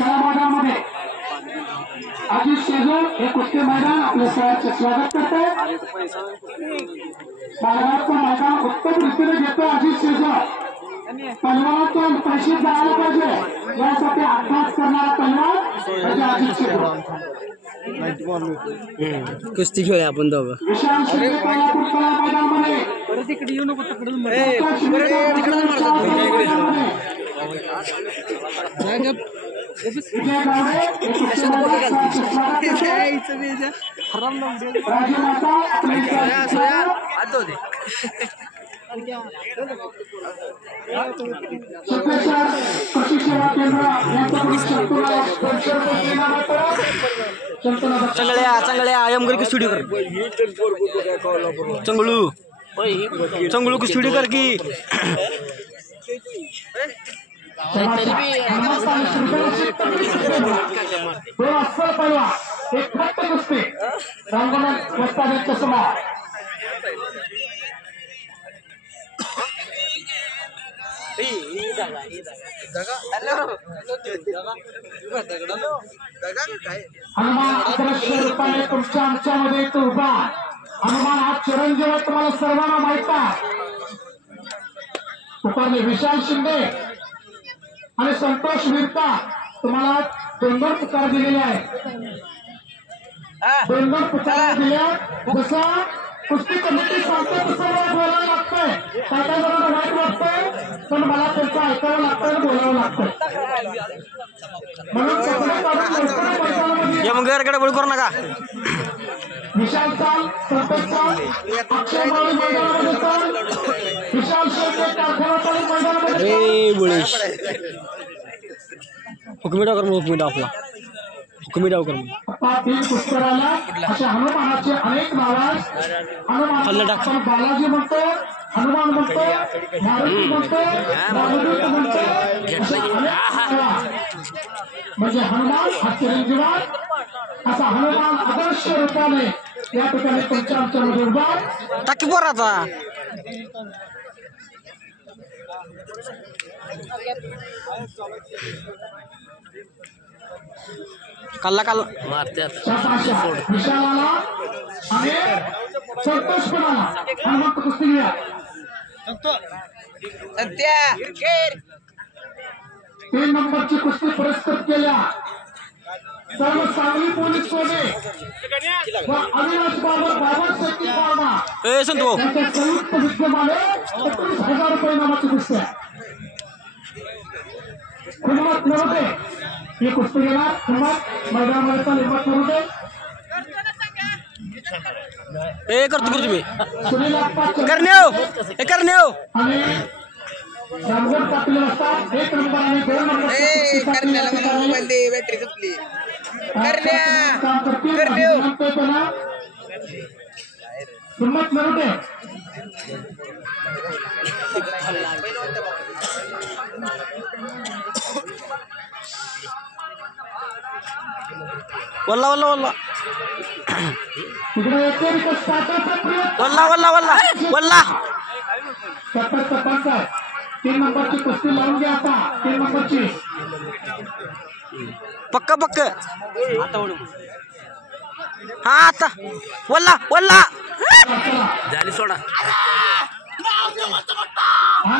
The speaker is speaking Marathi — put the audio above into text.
मैदानामध्ये अजित शेजूर हे कुस्ती मैदान आपल्या सगळ्यांचे स्वागत करते। बाळगावचं मैदान उत्तम रीतीने घेतो अजित शेजूर। पहलवानातून पैसे जायला पाहिजे यासाठी अभ्यास करणारा पहलवान म्हणजे अजित शेजूर। कुस्ती खेळूया आपण दोघं। विशाल शिंदे कोल्हापूर कला मैदानामध्ये परत इकडे येऊ नको तिकडून चंगळ्या आयमगर की स्टुडिओ कर चंगळू की स्टुडिओ कर की तुमच्या आमच्यामध्ये तो उभा हनुमान हा चिरंजीव आहे तुम्हाला सर्वांना माहित आहे। पुकारले विशाल शिंदे आणि संतोष विरता तुम्हाला दोन पुकार दिलेले आहे। दोन पुकार दिल्या जसं कुस्ती कमिटी सांगते तसं मला बोलावं लागतंय। काय काय जणांना वाईट वाटतंय पण मला त्यांचं ऐकावं लागतं आणि बोलावं लागतं म्हणून या मग घराकडे बोल करू नका। विशाल चाल संतोष चाल अक्षय मैदानामध्ये चाल विशाल शेट्टी कारखाना मैदानामध्ये बुळेश हुकमी डाव कर हुकमी डाव आपला हुकमी डाव कर तीन पुष्कराला अशा हनुमानाचे अनेक नाव आहेत। हनुमान आपण बालाजी म्हणतो हनुमान म्हणतो मारुती म्हणतो रामदूत म्हणतो म्हणजे हनुमान हा चिरंजीवान असा हनुमान आदर्श रूपाने या ठिकाणी तुमच्या आमच्यामध्ये उभा टाकी पोराचा कल्ला कल्ला मारते विशालाला आणि संतोष पणाला हनुमंत कुस्ती घ्या तीन नंबरची कुस्ती पुरस्कृत केल्या सर्व सांगली पोलीस सोने व अविनाश बाबा शेट्टी पाळणा यांच्या संयुक्त विद्यमाने 31,000 रुपये नामाची कुस्ती आहे। हिम्मत नव्हते ही कुस्ती घेणार हिम्मत मैदानामध्ये चाल हिम्मत नव्हते करतो तुम्ही सुनील करणे आणि रामगड पाटील असतात 1 नंबर आणि 2 नंबर बॅटरी संपली हिम्मत नव्हते वल्ला वल्ला वल्ला इकडे एकेरीचा साठाचा प्रयत्न वल्ला वल्ला वल्ला वल्ला 70-5 आहे। 3 नंबरची कुस्ती लावून घ्या आता 3 नंबरची पक्का पक्क हा आता वल्ला वल्ला झाली सोडा हा